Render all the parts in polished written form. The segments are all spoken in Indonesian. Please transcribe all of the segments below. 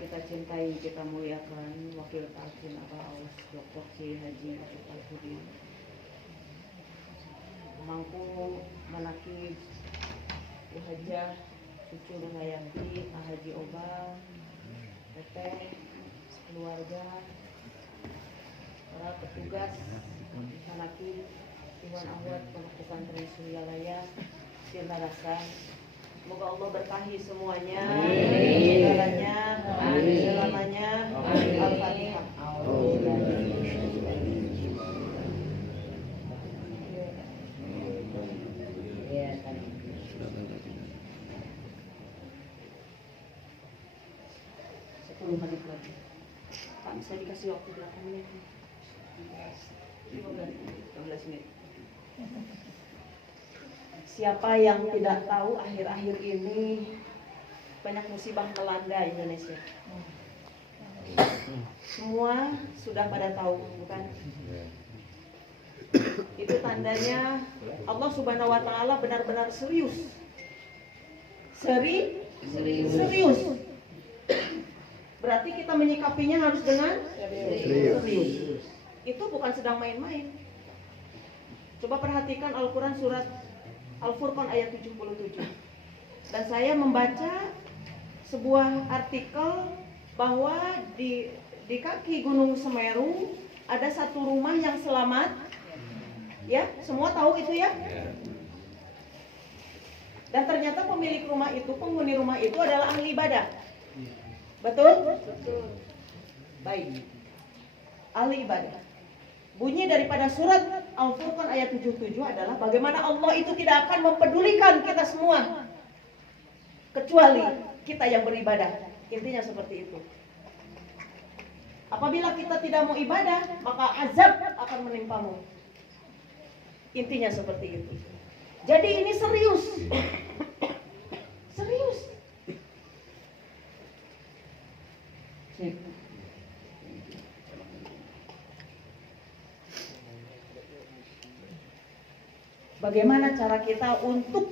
kita cintai, kita muliakan Wakil Talkin Aus Dr. C. Haji Al-Fudin Mangku Manakib Hajah Cucu Hayati Haji Oba Teteh keluarga para petugas Manakib Iwan Ahwat Pondok Pesantren Suryalaya Sirnarasan. Semoga Allah berkahi semuanya, segalanya, selamanya. Al-Fatihah. Menit lagi. Pak, bisa dikasih waktu 8 menit. 15 menit. Siapa yang tidak tahu akhir-akhir ini banyak musibah melanda Indonesia. Semua sudah pada tahu, bukan? Itu tandanya Allah Subhanahu wa taala benar-benar serius. Serius. Berarti kita menyikapinya harus dengan serius. Itu bukan sedang main-main. Coba perhatikan Al-Quran surat Al-Furqan ayat 77. Dan saya membaca sebuah artikel bahwa di kaki Gunung Semeru ada satu rumah yang selamat. Ya, semua tahu itu ya? Dan ternyata pemilik rumah itu, penghuni rumah itu adalah ahli ibadah. Betul? Baik. Ahli ibadah. Bunyi daripada surat Al-Furqan ayat 77 adalah bagaimana Allah itu tidak akan mempedulikan kita semua kecuali kita yang beribadah. Intinya seperti itu. Apabila kita tidak mau ibadah, maka azab akan menimpamu. Intinya seperti itu. Jadi ini serius. Serius. Bagaimana cara kita untuk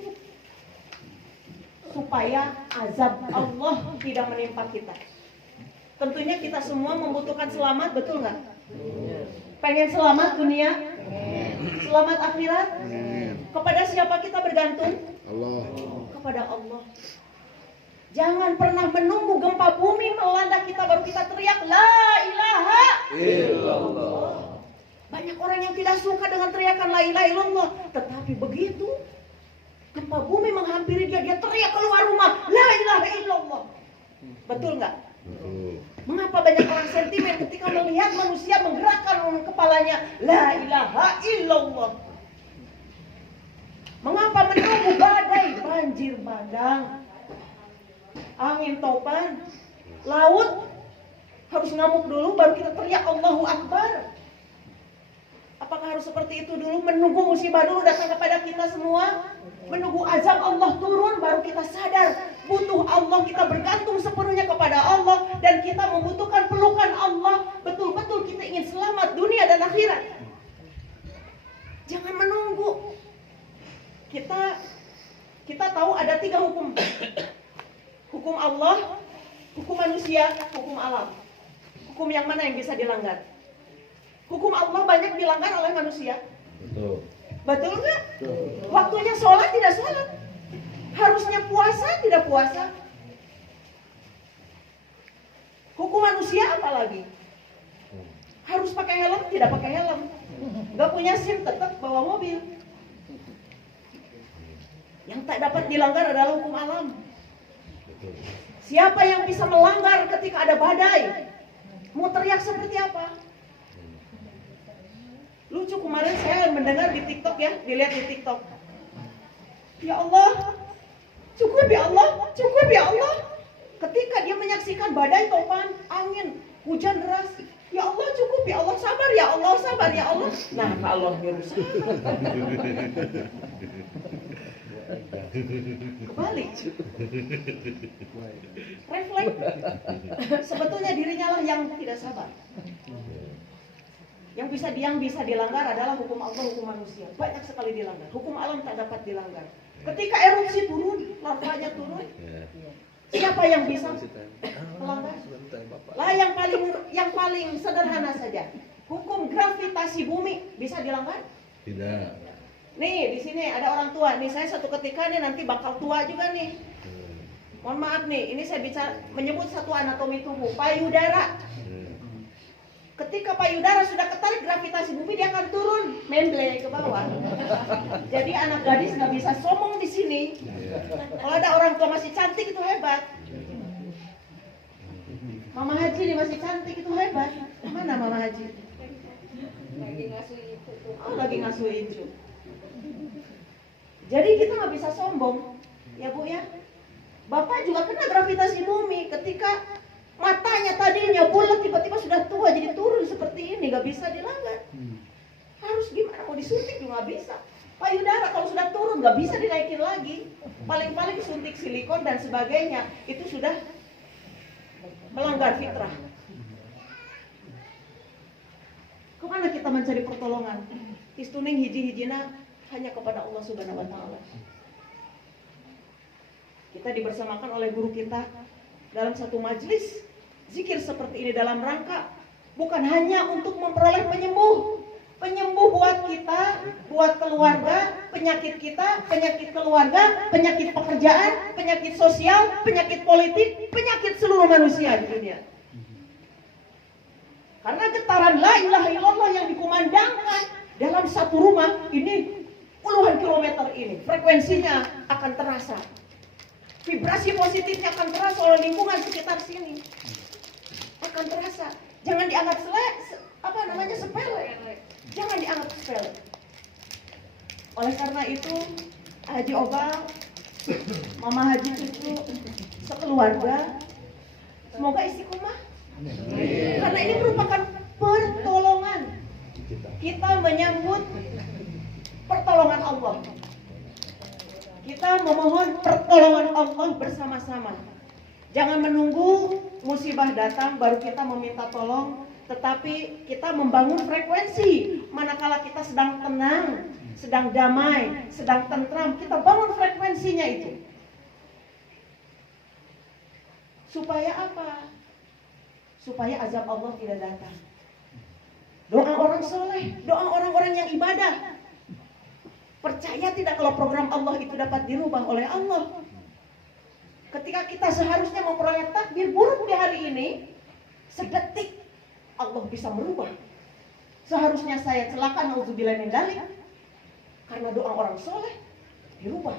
supaya azab Allah tidak menimpa kita? Tentunya kita semua membutuhkan selamat, betul nggak? Pengen selamat dunia? Selamat akhirat? Kepada siapa kita bergantung? Allah. Kepada Allah. Jangan pernah menunggu gempa bumi melanda kita baru kita teriak la ilaha illallah. Banyak orang yang tidak suka dengan teriakan la ilaha illallah, tetapi begitu gempa bumi menghampiri dia teriak keluar rumah la ilaha illallah. Betul nggak? Mengapa banyak orang sentimen ketika melihat manusia menggerakkan kepalanya la ilaha illallah? Mengapa menunggu badai, banjir bandang, angin topan, laut harus ngamuk dulu baru kita teriak Allahu Akbar? Apakah harus seperti itu dulu? Menunggu musibah dulu datang kepada kita semua? Menunggu azab Allah turun baru kita sadar butuh Allah, kita bergantung sepenuhnya kepada Allah dan kita membutuhkan pelukan Allah. Betul-betul kita ingin selamat dunia dan akhirat. Jangan menunggu. Kita tahu ada 3 hukum. Hukum Allah, hukum manusia, hukum alam. Hukum yang mana yang bisa dilanggar? Hukum Allah banyak dilanggar oleh manusia. Betul. Betul nggak? Waktunya sholat tidak sholat. Harusnya puasa tidak puasa. Hukum manusia apa lagi? Harus pakai helm tidak pakai helm. Nggak punya SIM tetap bawa mobil. Yang tak dapat dilanggar adalah hukum alam. Siapa yang bisa melanggar ketika ada badai? Mau teriak seperti apa? Lucu kemarin saya mendengar di TikTok ya, dilihat di TikTok. Ya Allah, cukup ya Allah, cukup ya Allah. Ketika dia menyaksikan badai topan, angin, hujan deras, ya Allah cukup ya Allah, sabar ya Allah, sabar ya Allah. Nah kalau rusak, kebalik. Refleks. Sebetulnya dirinya lah yang tidak sabar. Yang bisa dilanggar adalah hukum Allah, hukum manusia. Banyak sekali dilanggar. Hukum alam tak dapat dilanggar. Ketika erupsi turun, lavanya turun, siapa yang bisa melanggar? Lah yang paling sederhana saja. Hukum gravitasi bumi bisa dilanggar? Tidak. Nih, di sini ada orang tua. Nih, saya satu ketika nih nanti bakal tua juga nih. Mohon maaf nih, ini saya bicara menyebut satu anatomi tubuh, payudara. Ketika payudara sudah ketarik gravitasi bumi, dia akan turun, memble ke bawah. Jadi anak gadis nggak bisa sombong di sini. Kalau ada orang tua masih cantik itu hebat. Mama Haji nih masih cantik itu hebat. Mana Mama Haji? Lagi ngasuh Incu. Jadi kita nggak bisa sombong, ya Bu ya. Bapak juga kena gravitasi bumi ketika matanya tadinya bulat tiba-tiba sudah tua jadi turun seperti ini, nggak bisa dilanggar. Harus gimana? Mau disuntik juga nggak bisa. Payudara kalau sudah turun nggak bisa dinaikin lagi. Paling-paling suntik silikon dan sebagainya itu sudah melanggar fitrah. Kemana kita mencari pertolongan? Istuning hiji-hijina hanya kepada Allah Subhanahu wa Ta'ala. Kita dibersamakan oleh guru kita dalam satu majelis zikir seperti ini dalam rangka bukan hanya untuk memperoleh penyembuh buat kita, buat keluarga, penyakit kita, penyakit keluarga, penyakit pekerjaan, penyakit sosial, penyakit politik, penyakit seluruh manusia di dunia. Karena getaran la ilaha illallah yang dikumandangkan dalam satu rumah ini puluhan kilometer ini, frekuensinya akan terasa. Vibrasi positifnya akan terasa oleh lingkungan sekitar sini. Akan terasa. Jangan dianggap sepele. Jangan dianggap sepele. Oleh karena itu, Haji Obal, Mama Haji cucu, sekeluarga, semoga istiqomah. Karena ini merupakan pertolongan. Kita menyambut pertolongan Allah. Kita memohon pertolongan Allah bersama-sama. Jangan menunggu musibah datang baru kita meminta tolong, tetapi kita membangun frekuensi. Manakala kita sedang tenang, sedang damai, sedang tentram, kita bangun frekuensinya itu. Supaya apa? Supaya azab Allah tidak datang. Doa orang soleh, doa orang-orang yang ibadah. Percaya tidak kalau program Allah itu dapat dirubah oleh Allah? Ketika kita seharusnya memperoleh takdir buruk di hari ini, sedetik Allah bisa merubah. Seharusnya saya celaka, nauzubillah min dzalik, karena doa orang soleh dirubah.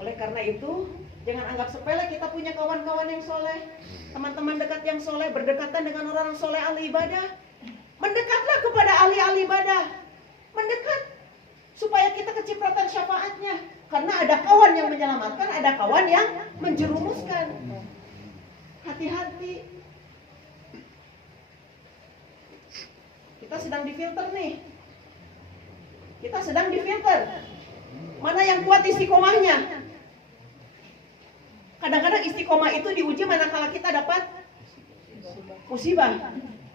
Oleh karena itu, jangan anggap sepele kita punya kawan-kawan yang soleh, teman-teman dekat yang soleh, berdekatan dengan orang soleh ahli ibadah. Mendekatlah kepada ahli-ahli ibadah. Mendekat supaya kita kecipratan syafaatnya, karena ada kawan yang menyelamatkan, ada kawan yang menjerumuskan. Hati-hati. Kita sedang difilter nih. Kita sedang difilter. Mana yang kuat istiqomahnya? Kadang-kadang istiqomah itu diuji manakala kita dapat musibah.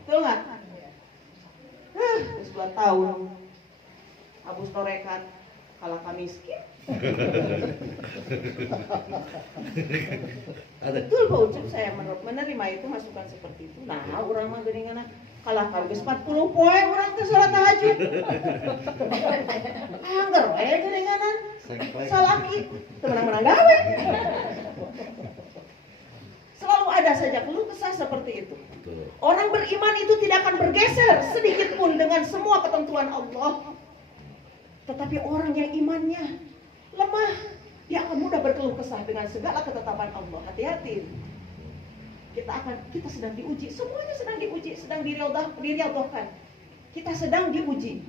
Betul nggak? 2 tahun Abus torekat kalah miskin. Betul Pak Ucup, saya menerima itu masukan seperti itu. Nah, orang mah geuningan kalah geus 40 poe urang teh salat tahajud. Angger we geuninganan. Salaki teu menang-menang gawe. Selalu ada saja keluh kesah seperti itu. Orang beriman itu tidak akan bergeser sedikit pun dengan semua ketentuan Allah. Tetapi orang yang imannya lemah, dia akan mudah berkeluh kesah dengan segala ketetapan Allah. Hati-hati. Kita sedang diuji, semuanya sedang diuji, sedang diriadohkan. Kita sedang diuji.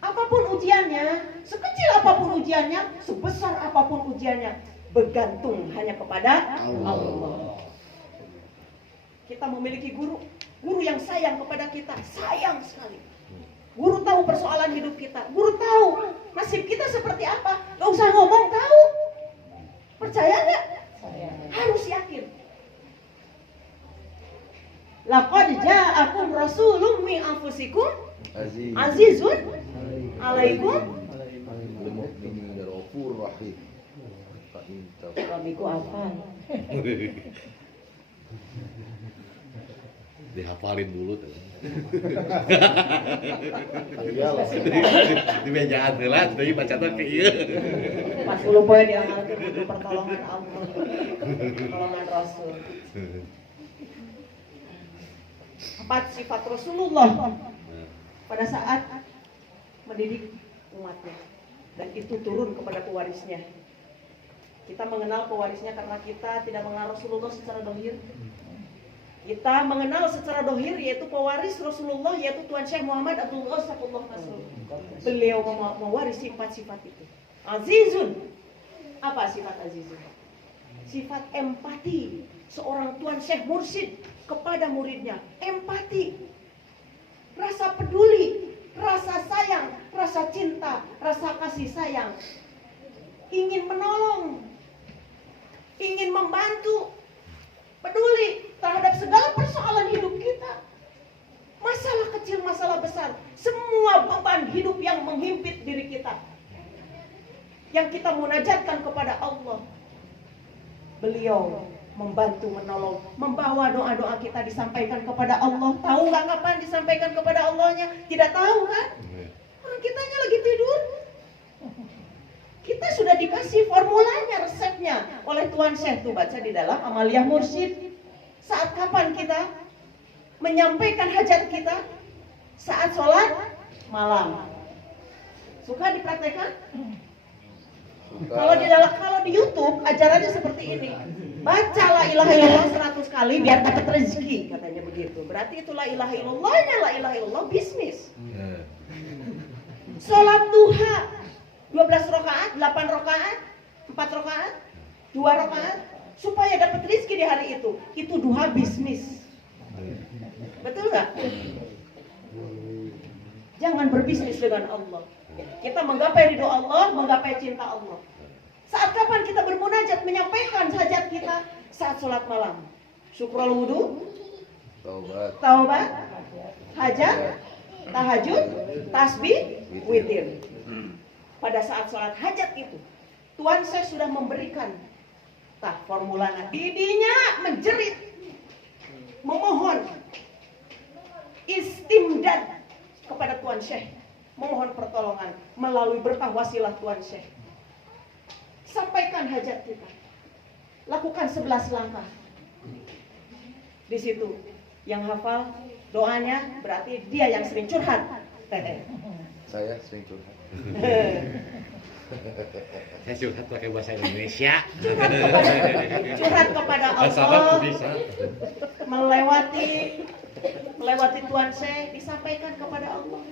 Apapun ujiannya, sekecil apapun ujiannya, sebesar apapun ujiannya, bergantung hanya kepada Allah. Kita memiliki guru yang sayang kepada kita, sayang sekali. Guru tahu persoalan hidup kita, guru tahu nasib kita seperti apa. Gak usah ngomong, tahu. Percaya gak? Harus yakin. Laqad ja'akum rasulun min anfusikum azizun alaikum suamiku apa? Dihafalin dulu tuh. Iyalah. Di mejaan heula teh baca teh ke ieu. 40 poin diamalkan untuk pertolongan Allah, pertolongan Rasul. 4 sifat Rasulullah pada saat mendidik umatnya, dan itu turun kepada pewarisnya. Kita mengenal pewarisnya karena kita tidak mengenal Rasulullah secara dohir. Kita mengenal secara dohir yaitu pewaris Rasulullah, yaitu Tuan Syekh Muhammad Abdul Ghasaqullah Masrur. Beliau mewarisi 4 sifat itu. Azizun. Apa sifat azizun? Sifat empati seorang Tuan Syekh Mursyid kepada muridnya. Empati, rasa peduli, rasa sayang, rasa cinta, rasa kasih sayang, ingin menolong, ingin membantu, peduli terhadap segala persoalan hidup kita. Masalah kecil, masalah besar, semua beban hidup yang menghimpit diri kita, yang kita munajatkan kepada Allah, beliau membantu, menolong, membawa doa-doa kita disampaikan kepada Allah. Tahu nggak kapan disampaikan kepada Allahnya? Tidak tahu kan? Orang kitanya lagi tidur. Kita sudah dikasih formulanya, resepnya oleh Tuan Syekh, tuh baca di dalam Amaliyah Mursyid. Saat kapan kita menyampaikan hajat kita? Saat sholat malam. Suka dipraktekkan? Kalau di YouTube ajarannya seperti ini. Baca la ilaha illallah 100 kali biar dapat rezeki, katanya begitu. Berarti itu la ilaha illallahnya, la ilaha illallah bisnis. Sholat duha 12 rakaat, 8 rakaat, 4 rakaat, 2 rakaat supaya dapat rezeki di hari itu. Itu duha bisnis. Betul nggak? Jangan berbisnis dengan Allah. Kita menggapai ridho Allah, menggapai cinta Allah. Saat kapan kita bermunajat menyampaikan hajat kita? Saat sholat malam. Syukrul wudu, taubat, hajat, tahajud, tasbih, witir. Pada saat sholat hajat itu, Tuan saya sudah memberikan formulanya. Didinya menjerit, memohon istimdad kepada Tuan Syekh, memohon pertolongan melalui berkah wasilah Tuan Syekh. Sampaikan hajat kita, lakukan 11 langkah. Di situ yang hafal doanya berarti dia yang sering curhat. Saya sering curhat. Saya curhat pakai bahasa Indonesia. Curhat kepada Allah, melewati Tuan Syekh, disampaikan kepada Allah.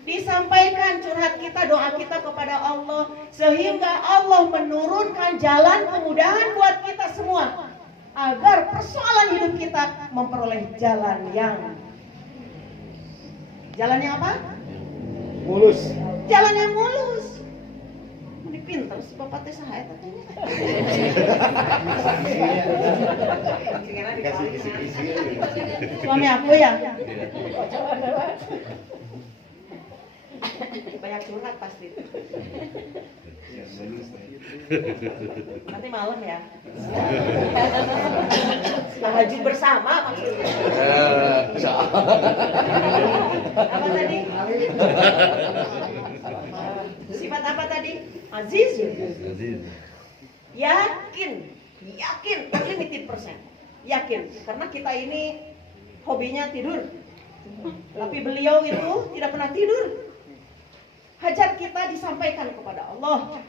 Disampaikan curhat kita, doa kita kepada Allah, sehingga Allah menurunkan jalan kemudahan buat kita semua, agar persoalan hidup kita memperoleh jalan yang apa? Mulus. Jalan yang mulus. Ini pinter si bapak teh saha eta teh. Kasih kisi-kisi. Suami aku ya. Banyak curhat pasti. Nanti malam ya. Tahajud bersama maksudnya. Apa tadi? Sifat apa tadi? Aziz. Yakin, unlimited persen. Yakin, karena kita ini hobinya tidur. Tapi beliau itu tidak pernah tidur. Hajat kita disampaikan kepada Allah.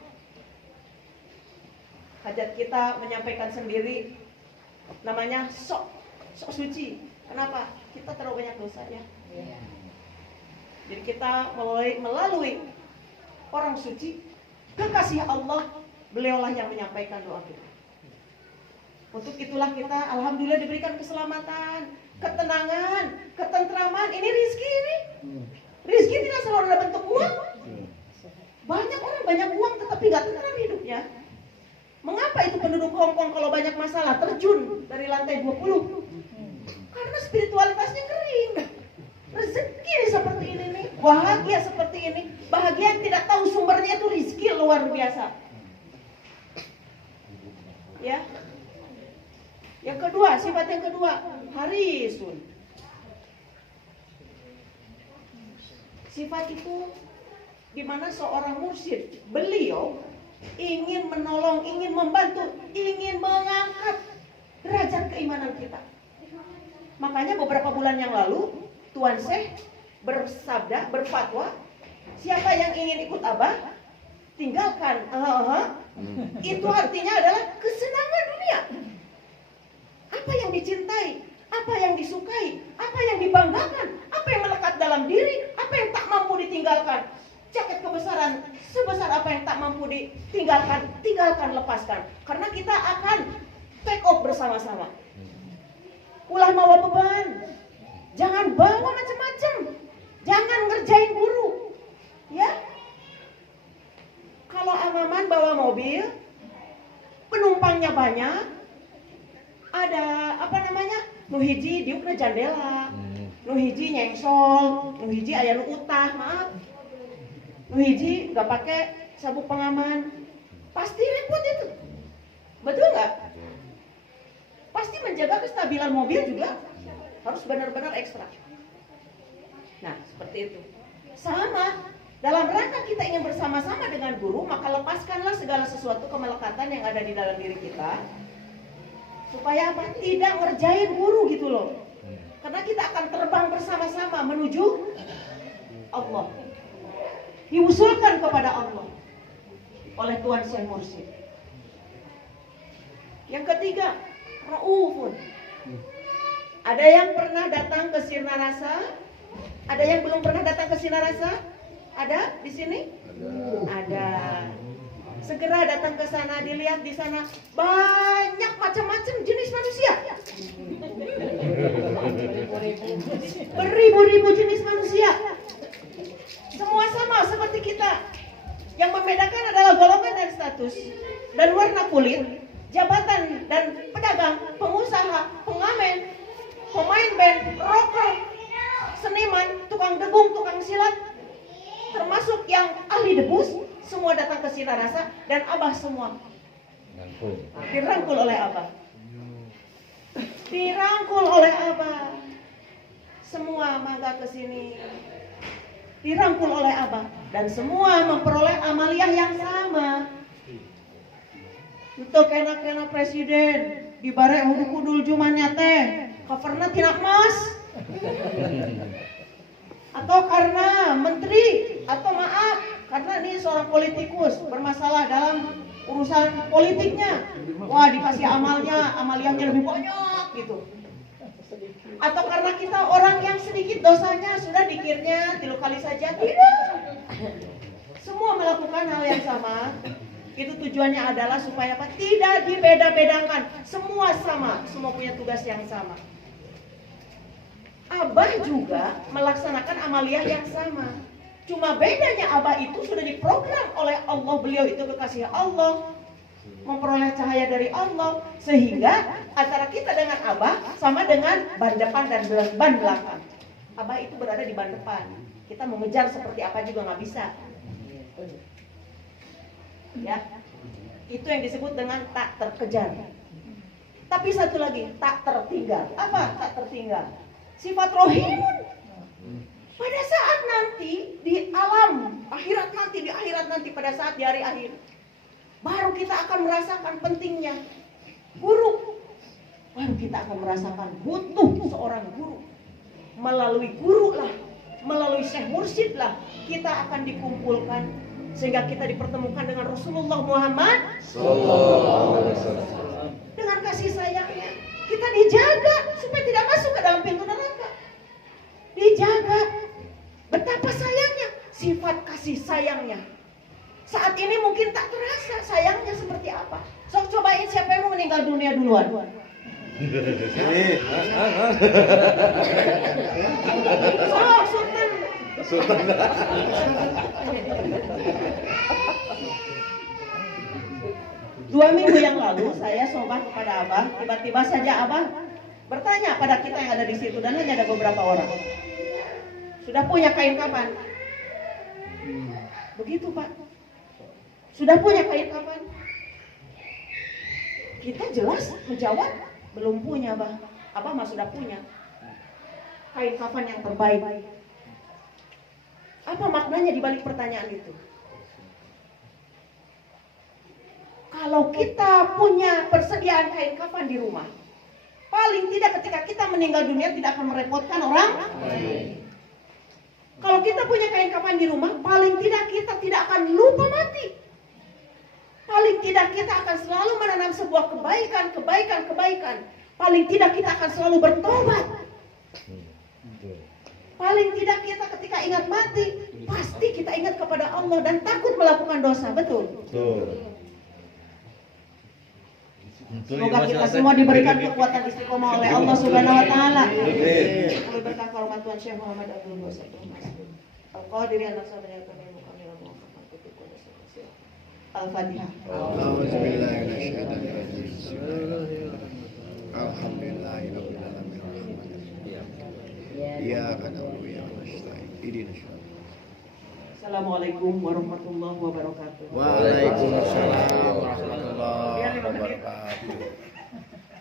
Hajat kita menyampaikan sendiri, namanya sok suci. Kenapa? Kita terlalu banyak dosa ya. Jadi kita melalui orang suci, kekasih Allah, beliaulah yang menyampaikan doa kita. Untuk itulah kita alhamdulillah diberikan keselamatan, ketenangan, ketentraman. Ini rizki ini. Rizki tidak selalu dalam bentuk uang. Banyak orang banyak uang tetapi gak tenang hidupnya. Mengapa itu penduduk Hong Kong kalau banyak masalah terjun dari lantai 20? Karena spiritualitasnya kering. Rezeki seperti ini nih, bahagia seperti ini, bahagia yang tidak tahu sumbernya itu rizki luar biasa. Ya. Yang kedua, sifat yang kedua, harisun. Sifat itu di mana seorang mursyid, beliau ingin menolong, ingin membantu, ingin mengangkat derajat keimanan kita. Makanya beberapa bulan yang lalu Tuan Syekh bersabda, berfatwa, siapa yang ingin ikut Abah, tinggalkan. Itu artinya adalah kesenangan dunia. Apa yang dicintai, apa yang disukai, apa yang dibanggakan, apa yang melekat dalam diri, apa yang tak mampu ditinggalkan. Jaket kebesaran sebesar apa yang tak mampu ditinggalkan, tinggalkan, lepaskan. Karena kita akan take off bersama-sama. Ulah bawa beban, jangan bawa macam-macam, jangan ngerjain guru, ya. Kalau Amaman bawa mobil, penumpangnya banyak, ada apa namanya, nu hiji diukna jandela, nu hiji nyengsol, nu hiji aya nu utah, maaf, nu hiji nggak pakai sabuk pengaman, pasti repot itu, betul nggak? Pasti menjaga kestabilan mobil juga harus benar-benar ekstra. Nah, seperti itu. Sama, dalam rangka kita ingin bersama-sama dengan guru, maka lepaskanlah segala sesuatu kemelekatan yang ada di dalam diri kita. Supaya apa? Tidak ngerjain guru gitu loh. Karena kita akan terbang bersama-sama menuju Allah. Diusulkan kepada Allah oleh Tuan Syekh Mursyid. Yang ketiga, Raufun. Ada yang pernah datang ke Sirna Rasa? Ada yang belum pernah datang ke Sirna Rasa? Ada di sini? Ada. Segera datang ke sana, dilihat di sana banyak macam-macam jenis manusia. Beribu-ribu jenis manusia. Semua sama seperti kita. Yang membedakan adalah golongan dan status dan warna kulit, jabatan dan pedagang, pengusaha, pengamen, pemain band, rocker, seniman, tukang degung, tukang silat, termasuk yang ahli debus, semua datang ke Sirna Rasa dan Abah semua dirangkul oleh Abah. Dirangkul oleh Abah. Semua mangga ke sini. Dirangkul oleh Abah dan semua memperoleh amaliyah yang sama. Untuk enak-enak presiden di bare kudul jumannya teh coverna tina emas, atau karena menteri, atau maaf karena ini seorang politikus bermasalah dalam urusan politiknya, wah dikasih amaliyahnya lebih banyak gitu. Atau karena kita orang yang sedikit dosanya sudah dikirnya 3 kali saja, tidak. Semua melakukan hal yang sama. Itu tujuannya adalah supaya apa? Tidak dibeda-bedakan. Semua sama, semua punya tugas yang sama. Abah juga melaksanakan amaliyah yang sama. Cuma bedanya Abah itu sudah diprogram oleh Allah, beliau itu kekasih Allah, memperoleh cahaya dari Allah, sehingga antara kita dengan Abah sama dengan ban depan dan ban belakang. Abah itu berada di ban depan. Kita mau mengejar seperti apa juga nggak bisa. Ya, itu yang disebut dengan tak terkejar. Tapi satu lagi, tak tertinggal. Apa tak tertinggal? Sifat rohimun. Pada saat nanti di alam akhirat nanti, pada saat di hari akhir, baru kita akan merasakan pentingnya guru. Baru kita akan merasakan butuh seorang guru. Melalui guru lah, melalui Syekh Mursyid lah, kita akan dikumpulkan sehingga kita dipertemukan dengan Rasulullah Muhammad dengan kasih sayangnya. Kita dijaga supaya tidak masuk ke dalam pintu neraka. Dijaga. Betapa sayangnya, sifat kasih sayangnya. Saat ini mungkin tak terasa sayangnya seperti apa. Sok cobain siapa yang mau meninggal dunia duluan. Sok Sultan. 2 minggu yang lalu saya sobat kepada Abah, tiba-tiba saja Abah bertanya pada kita yang ada di situ dan hanya ada beberapa orang. Sudah punya kain kapan? Begitu Pak. Sudah punya kain kapan? Kita jelas menjawab Belum punya, Bah. Abah mah sudah punya. Kain kafan yang terbaik. Apa maknanya di balik pertanyaan itu? Kalau kita punya persediaan kain kafan di rumah, paling tidak ketika kita meninggal dunia tidak akan merepotkan orang lain. Kalau kita punya kain kafan di rumah, paling tidak kita tidak akan lupa mati. Paling tidak kita akan selalu menanam sebuah kebaikan. Paling tidak kita akan selalu bertobat. Paling tidak kita ketika ingat mati, pasti kita ingat kepada Allah dan takut melakukan dosa, betul? Semoga kita semua diberikan kekuatan istiqomah oleh Allah Subhanahu wa taala. Oleh berkat kehormat Tuhan Syekh Muhammad Abdul Wasat Al-Qadiri anak sahabat kami Muhammad Muhammad Al-Fatihah. Alhamdulillahirabbil alamin. Iyyaka na'budu wa iyyaka nasta'in. Ihdinas siratal Assalamualaikum warahmatullahi wabarakatuh. Waalaikumsalam warahmatullahi wabarakatuh.